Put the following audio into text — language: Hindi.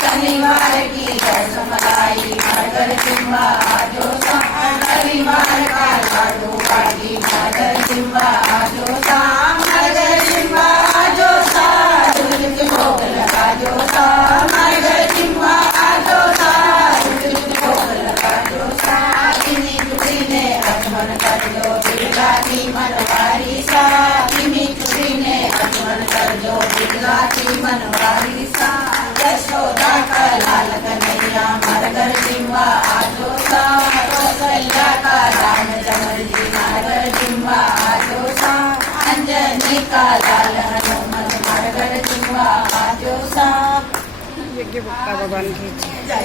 शनिवार की रसमलाई मगर सिम्बा जोसा रविवार का लाडू बाटी मगर सिम्बा जोसा मगर सिम्बा जोसा दूध के भोग लगा जोसा मगर सिम्बा जोसा दूध के भोग लगा जोसा किनी टुकड़ी ने अजमन कर दो बिगड़ा की मनवारी सा किनी टुकड़ी ने अजमन कर दो बिगड़ा की मनवारी सा यशोदा का लाल कन्हैया मरगर सिम्बा जोसा कौशल्या का राम चमर जी मरगर सिम्बा जोसा अंजनी का लाल हनुमत मरगर सिम्बा जोसा।